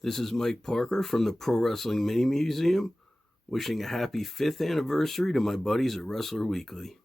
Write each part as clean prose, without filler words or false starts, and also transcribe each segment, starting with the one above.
This is Mike Parker from the Pro Wrestling Mini Museum, wishing a happy 5th anniversary to my buddies at Wrestler Weekly.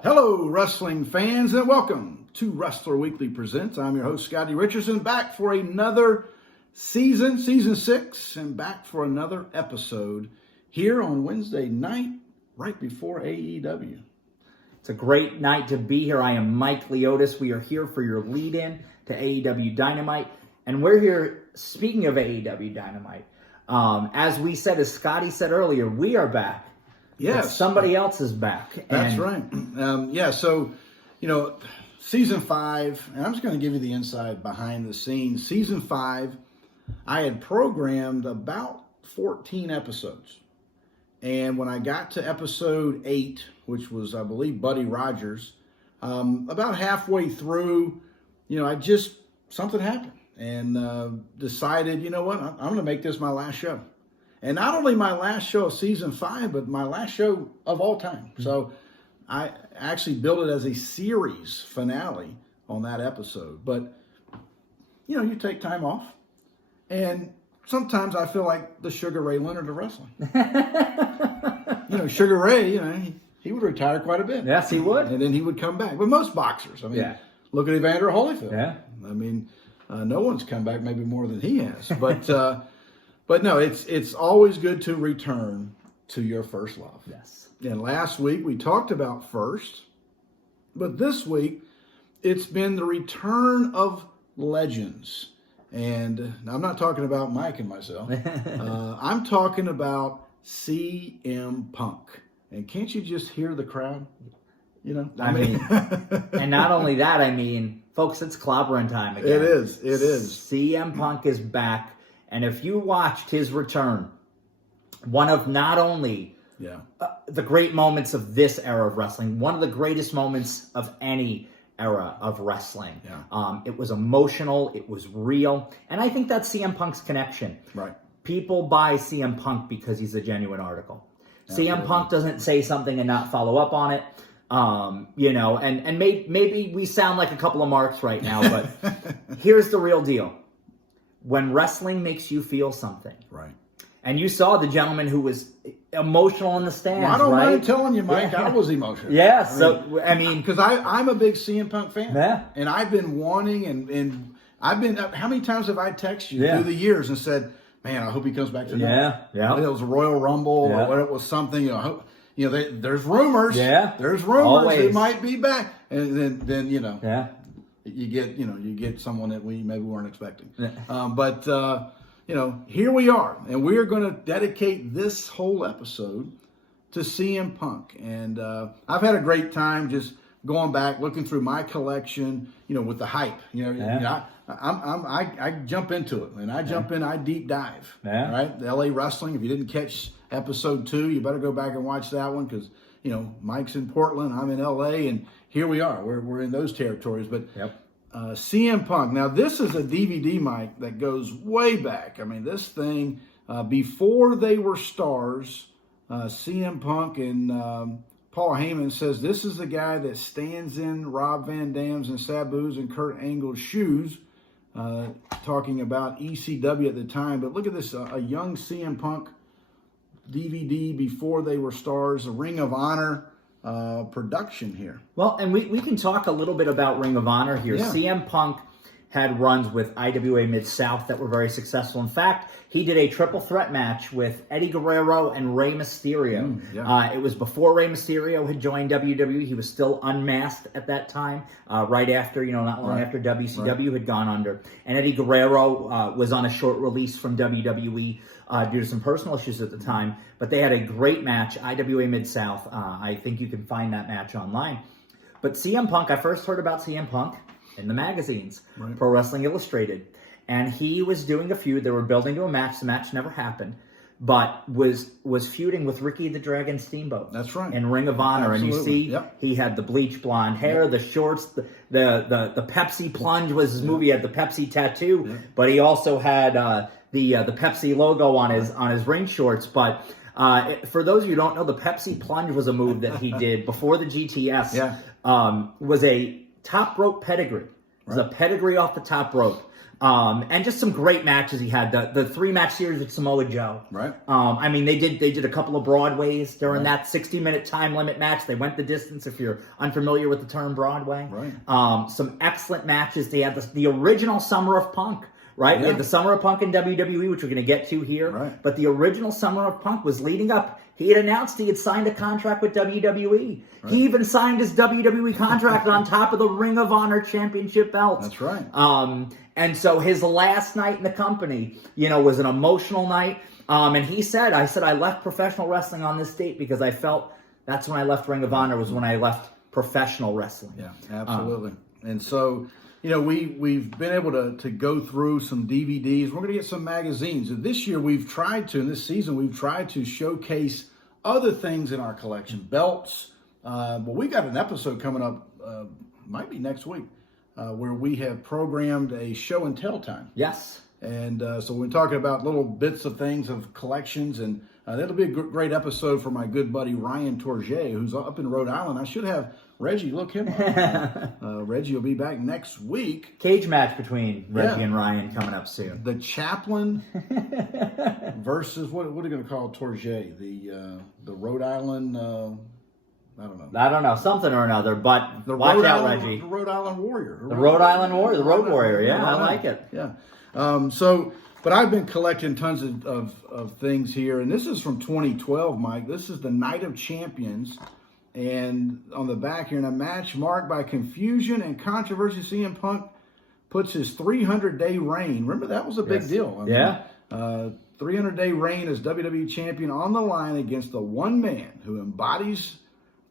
Hello, wrestling fans, and welcome to Wrestler Weekly Presents. I'm your host, Scottie Richardson, back for another season 6, and back for another episode here on Wednesday night, right before AEW. It's a great night to be here. I am Mike Leotis. We are here for your lead-in to AEW Dynamite, and we're here, speaking of AEW Dynamite, as we said, as Scottie said earlier, we are back. Yes. But somebody else is back. That's right. So, Season 5, and I'm just going to give you the inside behind the scenes. Season 5, I had programmed about 14 episodes. And when I got to episode 8, which was, I believe, Buddy Rogers, about halfway through, something happened. And decided, you know what, I'm going to make this my last show. And not only my last show of Season 5, but my last show of all time. So I actually built it as a series finale on that episode. But, you take time off. And sometimes I feel like the Sugar Ray Leonard of wrestling. Sugar Ray, he would retire quite a bit. Yes, he would. And then he would come back. But most boxers, look at Evander Holyfield. Yeah. No one's come back maybe more than he has. But... But no, it's always good to return to your first love. Yes. And last week we talked about first, but this week it's been the return of legends. And I'm not talking about Mike and myself. I'm talking about CM Punk. And can't you just hear the crowd? And not only that, folks, it's clobbering time again. It is. CM Punk is back. And if you watched his return, one of not only the great moments of this era of wrestling, one of the greatest moments of any era of wrestling. Yeah. It was emotional. It was real. And I think that's CM Punk's connection. Right. People buy CM Punk because he's a genuine article. Absolutely. CM Punk doesn't say something and not follow up on it. And maybe we sound like a couple of marks right now, but here's the real deal. When wrestling makes you feel something. Right. And you saw the gentleman who was emotional in the stands, I don't right? mind telling you, Mike, I was emotional. Yeah, because I'm a big CM Punk fan. Yeah. And I've been wanting, and I've been, how many times have I texted you through the years and said, man, I hope he comes back tonight. Yeah. It was a Royal Rumble or what it was something, there's rumors. Yeah. There's rumors Always. he might be back. And then Yeah. You get someone that we maybe weren't expecting. But here we are, and we are going to dedicate this whole episode to CM Punk. And I've had a great time just going back, looking through my collection, with the hype. I jump into it, and I jump in, I deep dive. Yeah. Right? The LA Wrestling. If you didn't catch episode 2, you better go back and watch that one because Mike's in Portland, I'm in LA, and here we are. We're in those territories. But CM Punk. Now, this is a DVD, Mike, that goes way back. This thing, before they were stars, CM Punk and Paul Heyman says this is the guy that stands in Rob Van Dam's and Sabu's and Kurt Angle's shoes, talking about ECW at the time. But look at this, a young CM Punk DVD before they were stars, a Ring of Honor production here. Well, and we can talk a little bit about Ring of Honor here. Yeah. CM Punk had runs with IWA Mid-South that were very successful. In fact, he did a triple threat match with Eddie Guerrero and Rey Mysterio. It was before Rey Mysterio had joined WWE. He was still unmasked at that time, right after, not long after WCW had gone under. And Eddie Guerrero was on a short release from WWE due to some personal issues at the time. But they had a great match, IWA Mid-South. I think you can find that match online. But CM Punk, I first heard about CM Punk in the magazines, Pro Wrestling Illustrated. And he was doing a feud. They were building to a match. The match never happened, but was feuding with Ricky the Dragon Steamboat. That's right. In Ring of Honor. Absolutely. And you see, he had the bleach blonde hair, the shorts, the Pepsi plunge was his movie. He had the Pepsi tattoo, but he also had the Pepsi logo on his ring shorts. But for those of you who don't know, the Pepsi plunge was a move that he did before the GTS. Was a top rope pedigree. It was a pedigree off the top rope. And just some great matches he had. The 3-match series with Samoa Joe. I mean, they did a couple of Broadways during that 60-minute time limit match. They went the distance, if you're unfamiliar with the term Broadway. Some excellent matches. They had the original Summer of Punk. We had the Summer of Punk in WWE, which we're going to get to here. But the original Summer of Punk was leading up. He had announced he had signed a contract with WWE. He even signed his WWE contract on top of the Ring of Honor Championship belt. That's right. And so his last night in the company, was an emotional night. And he said, I left professional wrestling on this date because I felt that's when I left Ring of Honor, was when I left professional wrestling. Yeah, absolutely. And so, we've been able to go through some DVDs. We're going to get some magazines. And this year in this season, we've tried to showcase other things in our collection. Belts. But we got an episode coming up, might be next week, where we have programmed a show and tell time. Yes. And so we're talking about little bits of things of collections, and that'll be a great episode for my good buddy Ryan Tourget, who's up in Rhode Island. I should have Reggie look him up. Reggie will be back next week. Cage match between Reggie and Ryan coming up soon. The Chaplain versus what are we going to call Tourget? The Rhode Island. I don't know. Something or another, but watch out, Reggie. The Rhode Island Warrior. The Rhode Island Warrior, the Road Warrior. Yeah, I like it. Yeah. But I've been collecting tons of things here, and this is from 2012, Mike. This is the Night of Champions, and on the back here, in a match marked by confusion and controversy, CM Punk puts his 300-day reign. Remember, that was a big deal. 300-day reign as WWE Champion on the line against the one man who embodies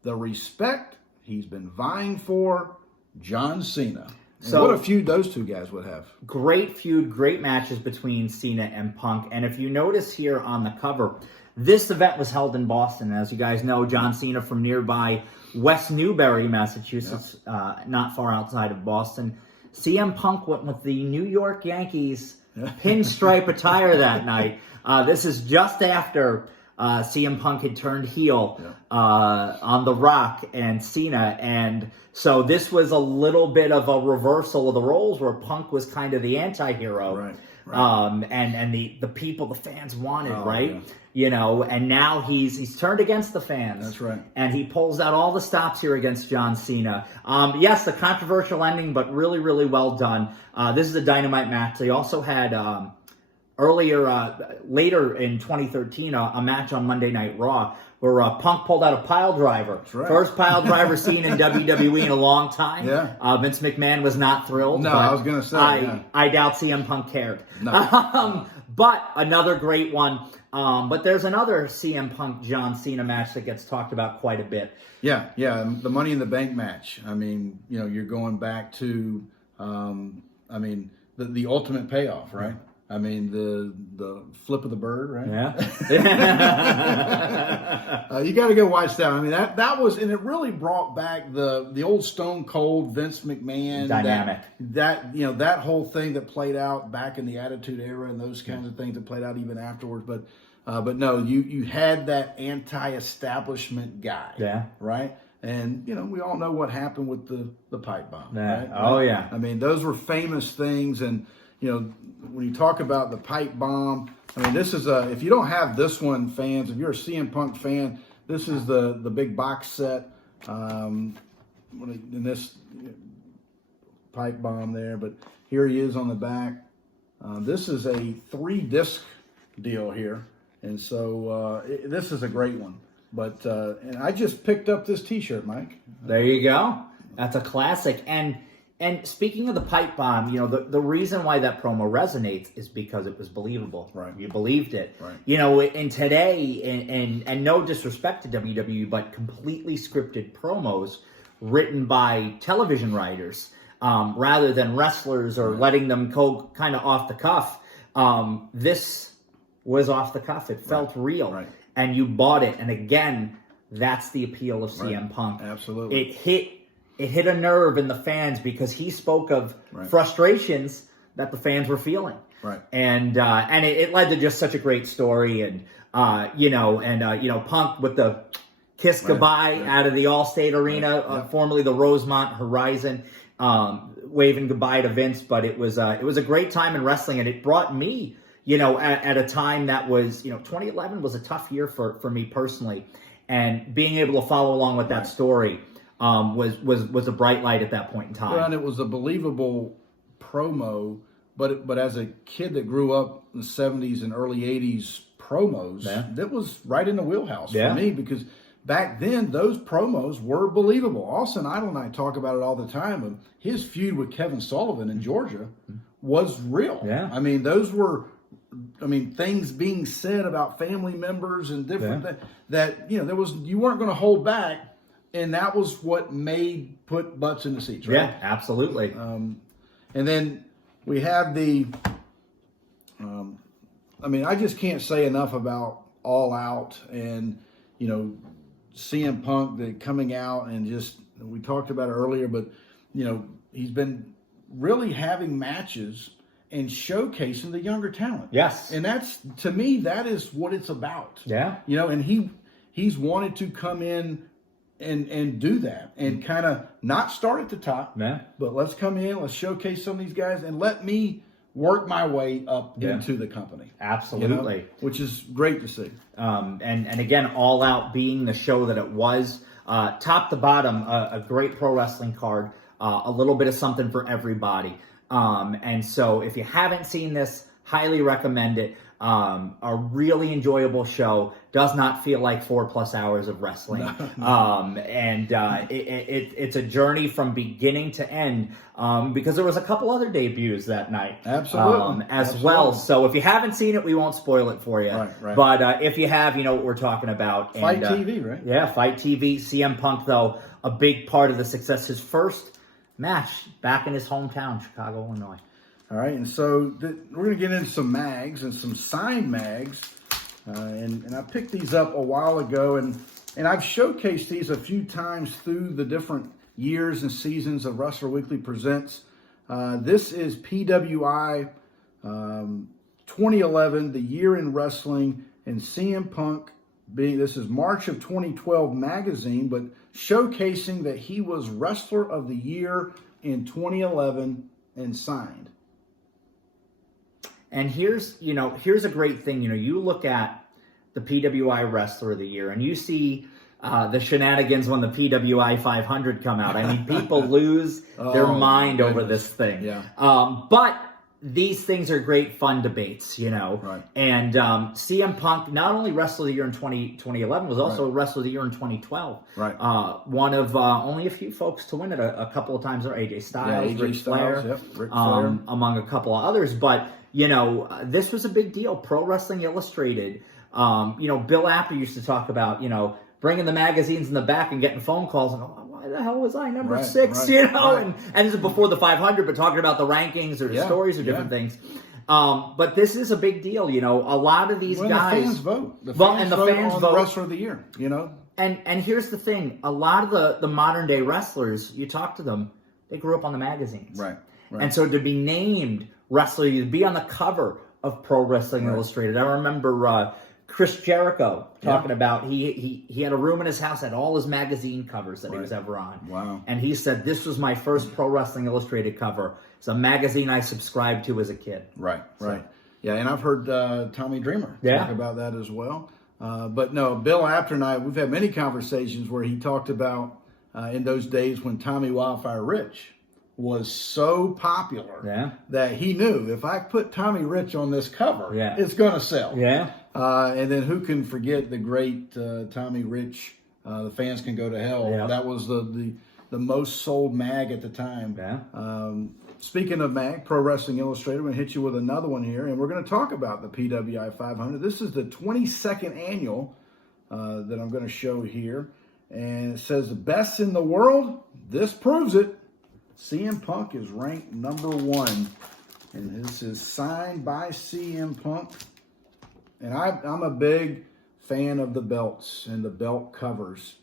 the respect he's been vying for, John Cena. So what a feud those two guys would have. Great feud, great matches between Cena and Punk. And if you notice here on the cover, this event was held in Boston. As you guys know, John Cena from nearby West Newbury, Massachusetts, not far outside of Boston. CM Punk went with the New York Yankees pinstripe attire that night. This is just after CM Punk had turned heel on The Rock and Cena, and so this was a little bit of a reversal of the roles where Punk was kind of the anti-hero, and the people, the fans wanted, and now he's turned against the fans. That's right. And he pulls out all the stops here against John Cena. Yes, a controversial ending, but really, really well done. This is a Dynamite match. They also had later in 2013, a match on Monday Night Raw where Punk pulled out a pile driver. That's right. First pile driver seen in WWE in a long time. Vince McMahon was not thrilled. No, I was going to say. I doubt CM Punk cared. No. But another great one. But there's another CM Punk John Cena match that gets talked about quite a bit. Yeah, the Money in the Bank match. I mean, you're going back to, the ultimate payoff, right? I mean, the flip of the bird, right? Yeah. You got to go watch that. I mean, that was, and it really brought back the old Stone Cold Vince McMahon dynamic. That whole thing that played out back in the Attitude Era and those kinds of things that played out even afterwards. But no, you had that anti-establishment guy, right? And we all know what happened with the pipe bomb. Right? Oh yeah. I mean, those were famous things, and when you talk about the pipe bomb, I mean, this is if you don't have this one, fans, if you're a CM Punk fan, this is the big box set. In this pipe bomb there, but here he is on the back. This is a 3-disc deal here, and so this is a great one. But and I just picked up this T-shirt, Mike. There you go. That's a classic. And speaking of the pipe bomb, the reason why that promo resonates is because it was believable. Right. You believed it. Right. And today, and no disrespect to WWE, but completely scripted promos written by television writers rather than wrestlers or letting them go kind of off the cuff. This was off the cuff. It felt real. Right. And you bought it. And again, that's the appeal of CM Punk. Absolutely. It hit a nerve in the fans because he spoke of frustrations that the fans were feeling. Right. And it led to just such a great story. And, Punk with the kiss goodbye out of the Allstate Arena, formerly the Rosemont Horizon, waving goodbye to Vince. But it was a great time in wrestling, and it brought me, at a time that was, 2011 was a tough year for me personally, and being able to follow along with that story was a bright light at that point in time. Well, and it was a believable promo, but as a kid that grew up in the 70s and early 80s promos, that was right in the wheelhouse for me, because back then those promos were believable. Austin Idol and I talk about it all the time, but his feud with Kevin Sullivan in Georgia was real. Yeah. I mean, those were things being said about family members and different things that, you weren't going to hold back. And that was what put butts in the seats, right? Yeah, absolutely. And then we have I just can't say enough about All Out and, CM Punk coming out and just, we talked about it earlier, but, he's been really having matches and showcasing the younger talent. Yes. And to me, that is what it's about. Yeah. And he's wanted to come in and do that and kind of not start at the top, but let's come in, let's showcase some of these guys and let me work my way up into the company. Absolutely. Which is great to see. And again, All Out being the show that it was, top to bottom, a great pro wrestling card, a little bit of something for everybody. And so if you haven't seen this, highly recommend it. A really enjoyable show. Does not feel like 4+ hours of wrestling. It's a journey from beginning to end, because there was a couple other debuts that night. Absolutely. Well. So if you haven't seen it, we won't spoil it for you. Right. But if you have, you know what we're talking about. Fight TV, right? Yeah, Fight TV. CM Punk, though, a big part of the success. His first match back in his hometown, Chicago, Illinois. All right, and so we're going to get into some mags and some signed mags. And I picked these up a while ago, and I've showcased these a few times through the different years and seasons of Wrestler Weekly Presents. This is PWI 2011, the year in wrestling, and CM Punk this is March of 2012 magazine, but showcasing that he was Wrestler of the Year in 2011 and signed. And here's a great thing. You look at the PWI Wrestler of the Year, and you see the shenanigans when the PWI 500 come out. I mean, people lose their mind over this thing. Yeah. But these things are great fun debates, Right. And CM Punk, not only Wrestler of the Year in 2011, was also Wrestler of the Year in 2012. Right. One of only a few folks to win it a couple of times. Or AJ Styles, Ric Flair, Ric Flair. Among a couple of others. But this was a big deal. Pro Wrestling Illustrated. Bill Apter used to talk about, bringing the magazines in the back and getting phone calls and why the hell was I number 6? And this is before the 500, but talking about the rankings or the stories or different things. But this is a big deal. A lot of these guys. The fans vote. The fans vote on Wrestler of the Year. And here's the thing: a lot of the modern day wrestlers, you talk to them, they grew up on the magazines, right? And so to be named wrestler, to be on the cover of Pro Wrestling Illustrated. I remember Chris Jericho talking about he had a room in his house, had all his magazine covers that he was ever on. Wow. And he said, this was my first Pro Wrestling Illustrated cover. It's a magazine I subscribed to as a kid. Right. Yeah, and I've heard Tommy Dreamer talk about that as well. But no, Bill Apter and I, we've had many conversations where he talked about in those days when Tommy Wildfire Rich was so popular that he knew, if I put Tommy Rich on this cover, it's going to sell. Yeah. And then who can forget the great Tommy Rich, The Fans Can Go to Hell. Yeah. That was the most sold mag at the time. Yeah. Speaking of mag, Pro Wrestling Illustrated, we're going to hit you with another one here, and we're going to talk about the PWI 500. This is the 22nd annual that I'm going to show here. And it says the best in the world. This proves it. CM Punk is ranked number 1. And this is signed by CM Punk. And I'm a big fan of the belts and the belt covers.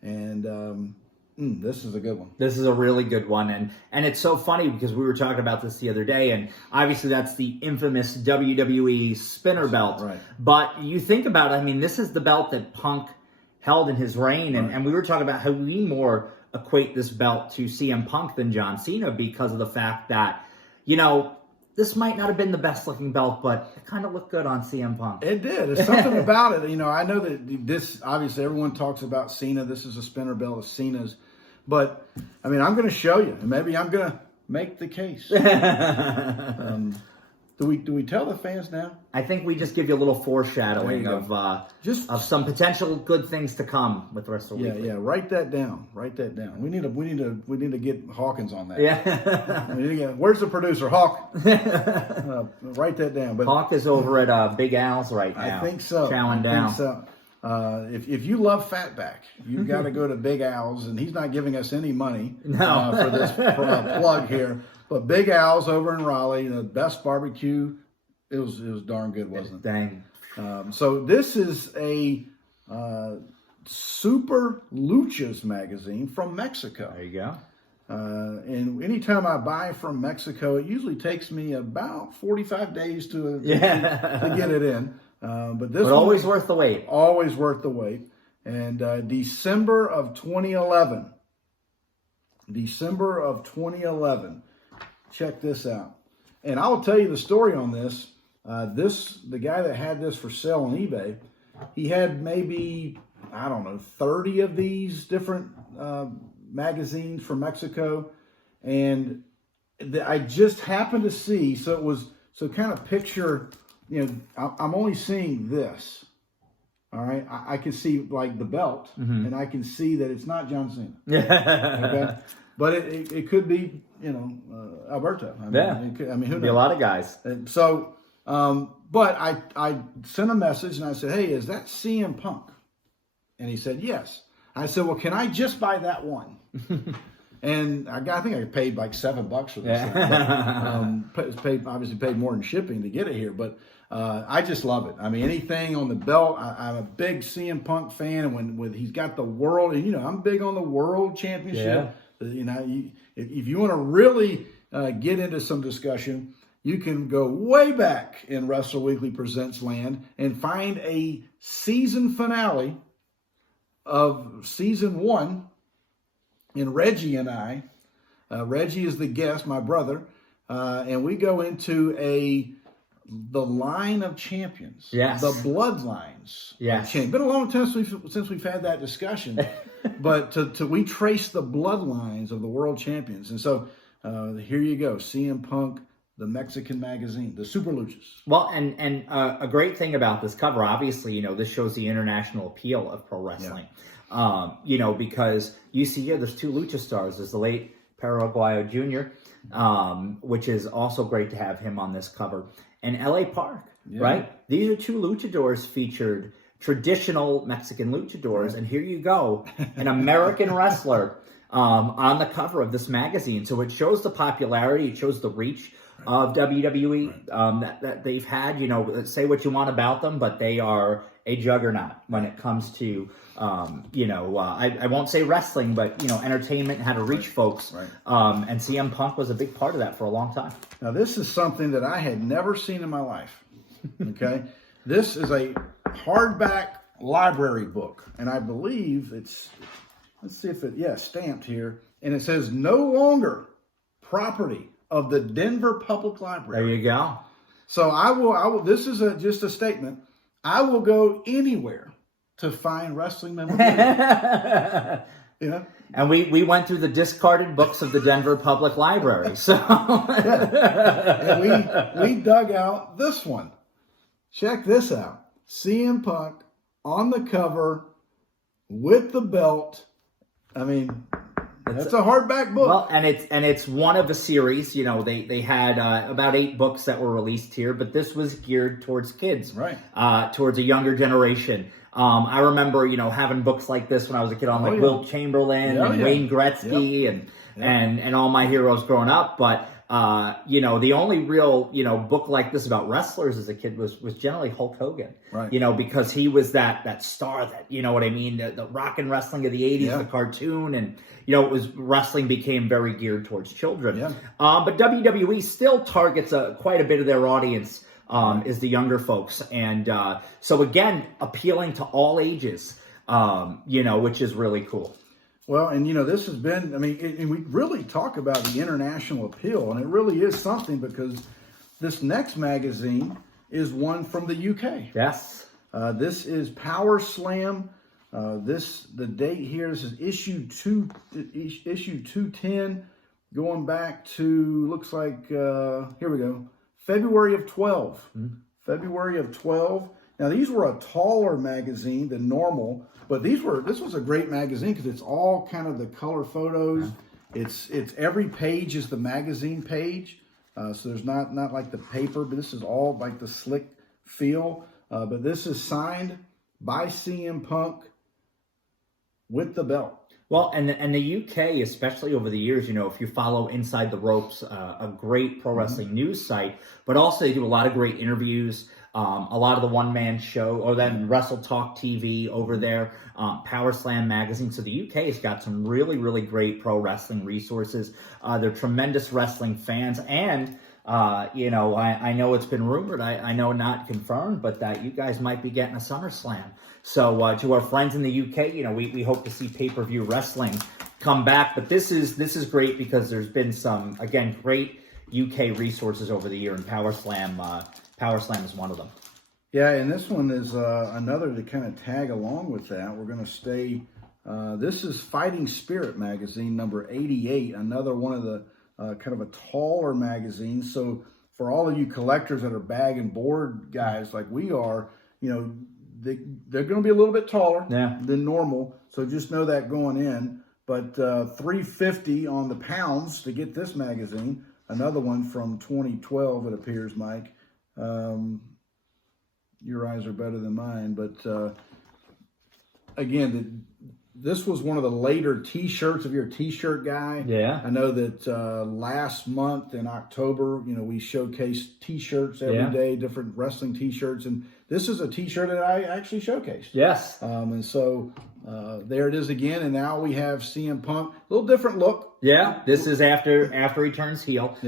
And this is a good one. This is a really good one. And it's so funny because we were talking about this the other day. And obviously that's the infamous WWE spinner belt. Right. But you think about it, I mean, this is the belt that Punk held in his reign. And we were talking about how we more equate this belt to CM Punk than John Cena because of the fact that, you know, this might not have been the best looking belt, but it kind of looked good on CM Punk. It did. There's something about it. You know, I know that this, obviously everyone talks about Cena. This is a spinner belt of Cena's. But, I mean, I'm going to show you. And maybe I'm going to make the case. Do we tell the fans now? I think we just give you a little foreshadowing of some potential good things to come with Wrestle Weekly. Yeah. Write that down. Write that down. We need to get Hawkins on that. Yeah. We need to get, where's the producer, Hawk? Write that down. But Hawk is over at Big Al's right now. I think so. Chowing down. I think so. If you love Fatback, you've got to go to Big Al's, and he's not giving us any money for this plug here. But Big Al's over in Raleigh, the best barbecue. It was darn good, wasn't it? Dang. So this is a Super Luchas magazine from Mexico. There you go. And anytime I buy from Mexico, it usually takes me about 45 days to get it in. But this always worth the wait. Always worth the wait. And December of 2011. December of 2011. Check this out. And I will tell you the story on this. The guy that had this for sale on eBay, he had maybe, I don't know, 30 of these different magazines from Mexico. And I just happened to see, so kind of picture, you know, I'm only seeing this. All right. I can see like the belt, and I can see that it's not John Cena. Okay. But it could be, you know, Alberto. I mean, who knows? Be a lot of guys. And so, but I sent a message and I said, hey, is that CM Punk? And he said, yes. I said, well, can I just buy that one? And I think I paid like $7 for this. Obviously paid more than shipping to get it here, but I just love it. I mean, anything on the belt. I'm a big CM Punk fan, and when he's got the world, and you know, I'm big on the World Championship. Yeah. You know, if you want to really get into some discussion, you can go way back in Wrestle Weekly Presents land and find a season finale of season 1. And Reggie and I, Reggie is the guest, my brother, and we go into the line of champions. Yes. The bloodlines. Yes. It's been a long time since we've had that discussion. But we trace the bloodlines of the world champions. And so here you go. CM Punk, the Mexican magazine, the Super Luchas. Well, and a great thing about this cover, obviously, you know, this shows the international appeal of pro wrestling. Yeah. You know, because you see here, there's 2 lucha stars. There's the late Perro Aguayo Jr., which is also great to have him on this cover. And L.A. Park, right? These are 2 luchadors featured, traditional Mexican luchadors. And here you go, an American wrestler on the cover of this magazine. So it shows the popularity, it shows the reach of WWE that they've had. You know, say what you want about them, but they are a juggernaut when it comes to, you know, I won't say wrestling, but, you know, entertainment, how to reach folks. Right. And CM Punk was a big part of that for a long time. Now, this is something that I had never seen in my life. Okay. This is a hardback library book. And I believe it's, let's see if stamped here. And it says, no longer property of the Denver Public Library. There you go. So I will, this is just a statement. I will go anywhere to find wrestling memorabilia. You know? And we went through the discarded books of the Denver Public Library. So and we dug out this one. Check this out. CM Punk on the cover with the belt. I mean, that's a hardback book. Well, and it's one of a series. You know, they had about 8 books that were released here, but this was geared towards kids, right? Towards a younger generation. I remember, you know, having books like this when I was a kid on like Wilt Chamberlain and Wayne Gretzky and all my heroes growing up. But you know, the only real, you know, book like this about wrestlers as a kid was generally Hulk Hogan. Right. You know, because he was that star that, you know what I mean, the rock and wrestling of the 80s, the cartoon, and you know, wrestling became very geared towards children. Yeah. But WWE still targets quite a bit of their audience. Is the younger folks. And so, again, appealing to all ages, you know, which is really cool. Well, and, you know, this has been, I mean, and we really talk about the international appeal, and it really is something because this next magazine is one from the UK. Yes. This is Power Slam. The date here, this is issue 210, going back to, looks like, here we go. February of 12. February of 12. Now, these were a taller magazine than normal, but this was a great magazine because it's all kind of the color photos. It's every page is the magazine page. So there's not like the paper, but this is all like the slick feel. But this is signed by CM Punk with the belt. Well, and the UK, especially over the years, you know, if you follow Inside the Ropes, a great pro wrestling news site, but also they do a lot of great interviews, a lot of the one-man show, or then Wrestle Talk TV over there, Power Slam magazine. So the UK has got some really, really great pro wrestling resources. They're tremendous wrestling fans, and you know, I know it's been rumored, I know not confirmed, but that you guys might be getting a SummerSlam. So to our friends in the UK, you know, we hope to see pay-per-view wrestling come back. But this is great because there's been some, again, great UK resources over the year, and Power Slam is one of them. Yeah, and this one is another to kind of tag along with that. We're going to stay. This is Fighting Spirit magazine, number 88, another one of the kind of a taller magazine. So for all of you collectors that are bag and board guys like we are, you know, they're going to be a little bit taller than normal. So just know that going in. But $3.50 on the pounds to get this magazine. Another one from 2012, it appears, Mike. Your eyes are better than mine. But again, this was one of the later T-shirts, if you're a T-shirt guy. Yeah. I know that last month in October, you know, we showcased T-shirts every day, different wrestling T-shirts. And this is a T-shirt that I actually showcased. Yes. And so there it is again. And now we have CM Punk. A little different look. Yeah. This is after he turns heel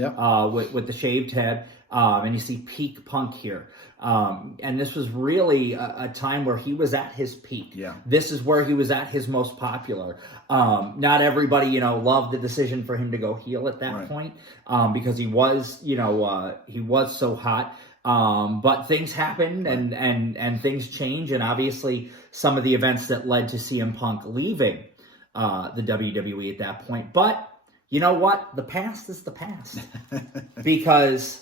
with the shaved head. And you see peak Punk here. And this was really a time where he was at his peak. Yeah. This is where he was at his most popular. Not everybody, you know, loved the decision for him to go heel at that point, because he was, you know, he was so hot. But things happen and things change. And obviously some of the events that led to CM Punk leaving the WWE at that point. But you know what? The past is the past. Because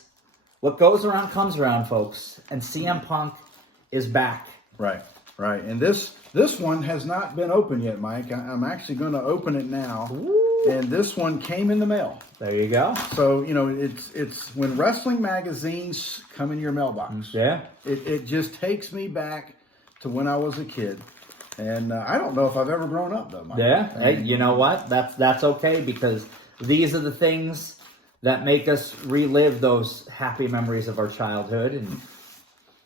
what goes around comes around, folks, and CM Punk is back. Right. And this one has not been opened yet, Mike. I'm actually going to open it now. Ooh. And this one came in the mail. There you go. So, you know, it's when wrestling magazines come in your mailbox. Yeah. It just takes me back to when I was a kid. And I don't know if I've ever grown up, though, Mike. Yeah. Hey, you know what? That's okay, because these are the things that make us relive those happy memories of our childhood. And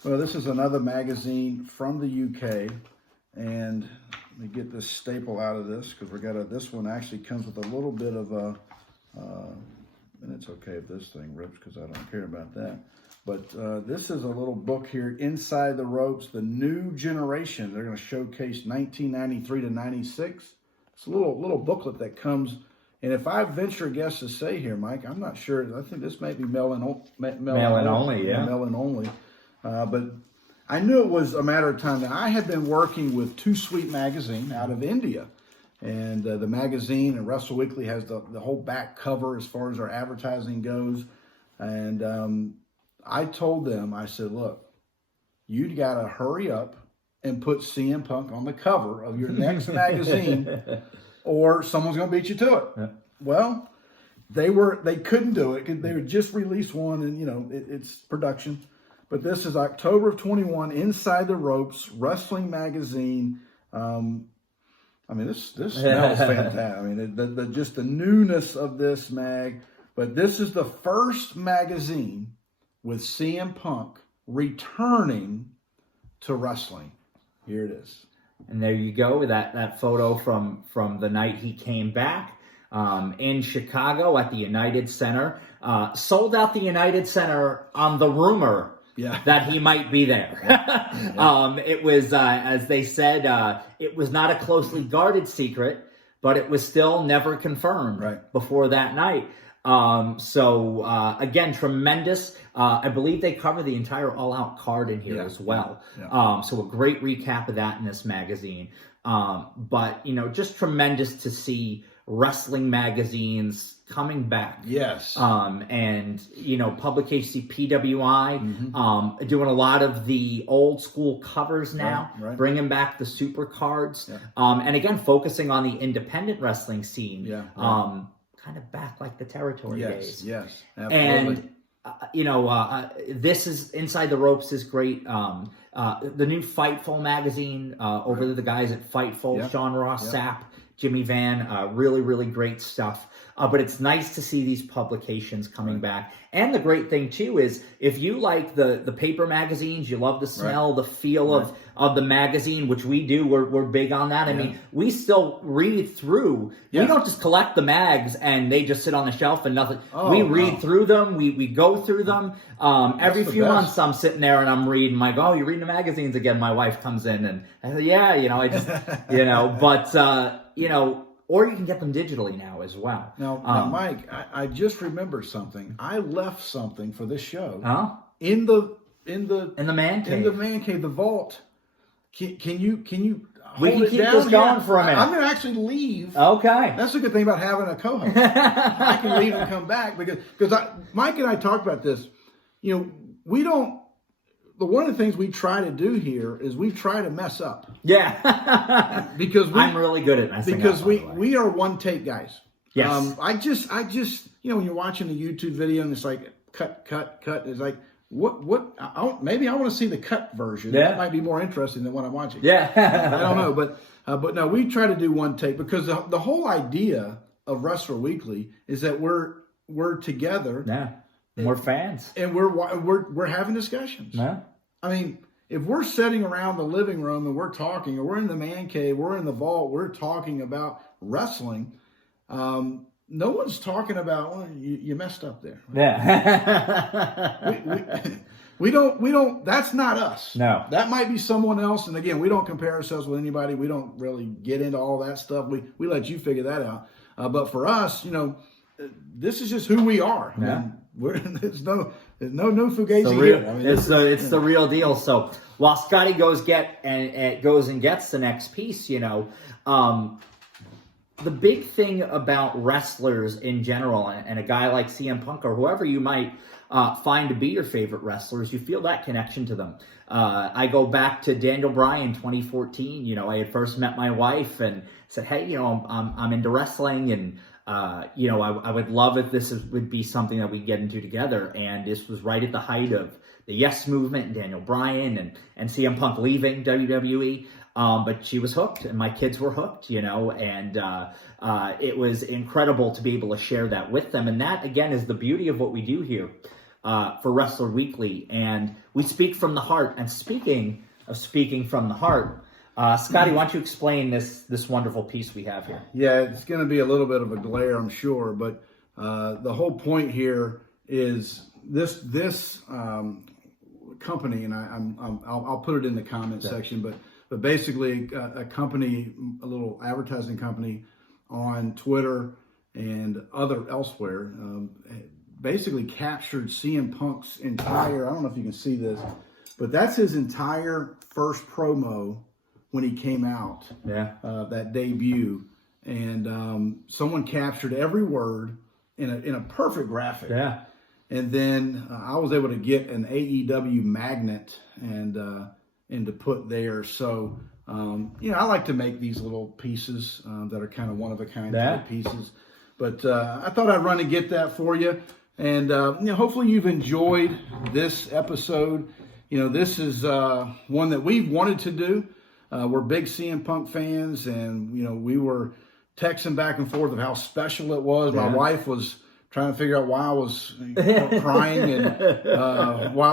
well, this is another magazine from the UK, and let me get this staple out of this because this one actually comes with a little bit of a, and it's okay if this thing rips because I don't care about that. But this is a little book here, Inside the Ropes, the new generation. They're going to showcase 1993 to 96. It's a little booklet that comes. And if I venture a guess to say here, Mike, I'm not sure. I think this may be mail-in only. Yeah. Mail-in only. But I knew it was a matter of time. Now, I had been working with Too Sweet magazine out of India. And the magazine and Wrestle Weekly has the whole back cover as far as our advertising goes. And I told them, I said, look, you got to hurry up and put CM Punk on the cover of your next magazine or someone's going to beat you to it. Yeah. Well, they couldn't do it because they had just released one and, it's production. But this is October of 21, Inside the Ropes, Wrestling Magazine. This smells fantastic. I mean, just the newness of this mag. But this is the first magazine with CM Punk returning to wrestling. Here it is. And there you go, that photo from the night he came back in Chicago at the United Center. Sold out the United Center on the rumor that he might be there. It was, as they said, it was not a closely guarded secret, but it was still never confirmed before that night. Again, tremendous. I believe they cover the entire All Out card in here as well. Yeah. So a great recap of that in this magazine. But, just tremendous to see wrestling magazines coming back. Yes. Publication PWI, doing a lot of the old school covers now, bringing back the super cards. Yeah. And again, focusing on the independent wrestling scene. Yeah. Kind of back like the territory days. Yes, absolutely. And, this is Inside the Ropes is great. The new Fightful magazine, over to the guys at Fightful, Sean Ross Sapp, Jimmy Van, really, really great stuff. But it's nice to see these publications coming back. And the great thing, too, is if you like the paper magazines, you love the smell, the feel of the magazine, which we do, we're big on that. I mean, we still read through. We don't just collect the mags and they just sit on the shelf and nothing. We read through them. We go through them. Every few months I'm sitting there and I'm reading. I'm like, oh, you're reading the magazines again? My wife comes in and I say, I just, but, or you can get them digitally now as well. Now Mike, I just remembered something. I left something for this show. Huh? In the man cave. In the man cave, the vault. Can you we can keep this going for a minute. I'm going to actually leave. Okay. That's a good thing about having a co-host. I can leave and come back because Mike and I talked about this. We don't. One of the things we try to do here is we try to mess up. Yeah. Because I'm really good at messing up. Because we are one take guys. Yes. I just when you're watching a YouTube video and it's like cut, it's like maybe I want to see the cut version. Yeah. That might be more interesting than what I'm watching. Yeah. I don't know, but no, we try to do one take because the whole idea of Wrestler Weekly is that we're together. Yeah. We're fans. And we're having discussions. Yeah. I mean, if we're sitting around the living room and we're talking, or we're in the man cave, we're in the vault, we're talking about wrestling, no one's talking about, well, you messed up there. Yeah. we don't, that's not us. No. That might be someone else. And again, we don't compare ourselves with anybody. We don't really get into all that stuff. We let you figure that out. But for us, this is just who we are. Yeah. There's no fugazi here. It's the real deal. So while Scottie goes and gets the next piece, the big thing about wrestlers in general, and a guy like CM Punk or whoever you might find to be your favorite wrestlers, you feel that connection to them. I go back to Daniel Bryan 2014. I had first met my wife and said, hey, I'm into wrestling and. I would love if this would be something that we get into together. And this was right at the height of the Yes Movement and Daniel Bryan and CM Punk leaving WWE. But she was hooked and my kids were hooked, and it was incredible to be able to share that with them. And that, again, is the beauty of what we do here for Wrestler Weekly. And we speak from the heart. And speaking of speaking from the heart, Scottie, why don't you explain this wonderful piece we have here? Yeah, it's going to be a little bit of a glare, I'm sure, but the whole point here is this company, and I'll put it in the comment section, but basically a company, a little advertising company on Twitter and elsewhere, basically captured CM Punk's entire. I don't know if you can see this, but that's his entire first promo. When he came out, that debut, and someone captured every word in a perfect graphic. Yeah. And then I was able to get an AEW magnet and to put there. So I like to make these little pieces that are kind of one of a kind type pieces. But I thought I'd run and get that for you. And hopefully you've enjoyed this episode. This is one that we've wanted to do. We're big CM Punk fans, and we were texting back and forth of how special it was. My wife was trying to figure out why I was crying and why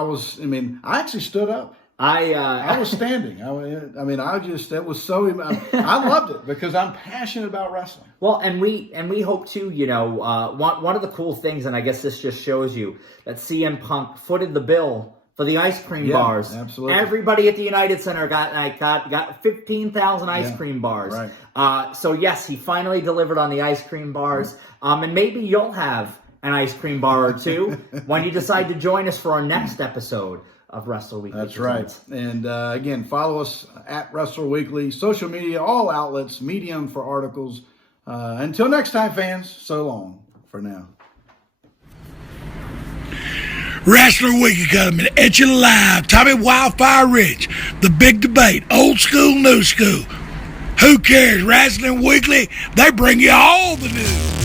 I actually stood up. I was standing. That was so. I loved it because I'm passionate about wrestling. Well, and we hope to, one of the cool things, and I guess this just shows you that CM Punk footed the bill for the ice cream bars. Absolutely. Everybody at the United Center got 15,000 ice cream bars. Right. So yes, he finally delivered on the ice cream bars. And maybe you'll have an ice cream bar or two when you decide to join us for our next episode of Wrestler Weekly. That's right. And again, follow us at Wrestler Weekly, social media, all outlets, Medium for articles. Until next time, fans, so long for now. Wrestler Weekly coming at you live. Tommy Wildfire Rich. The big debate. Old school, new school. Who cares? Wrestling Weekly, they bring you all the news.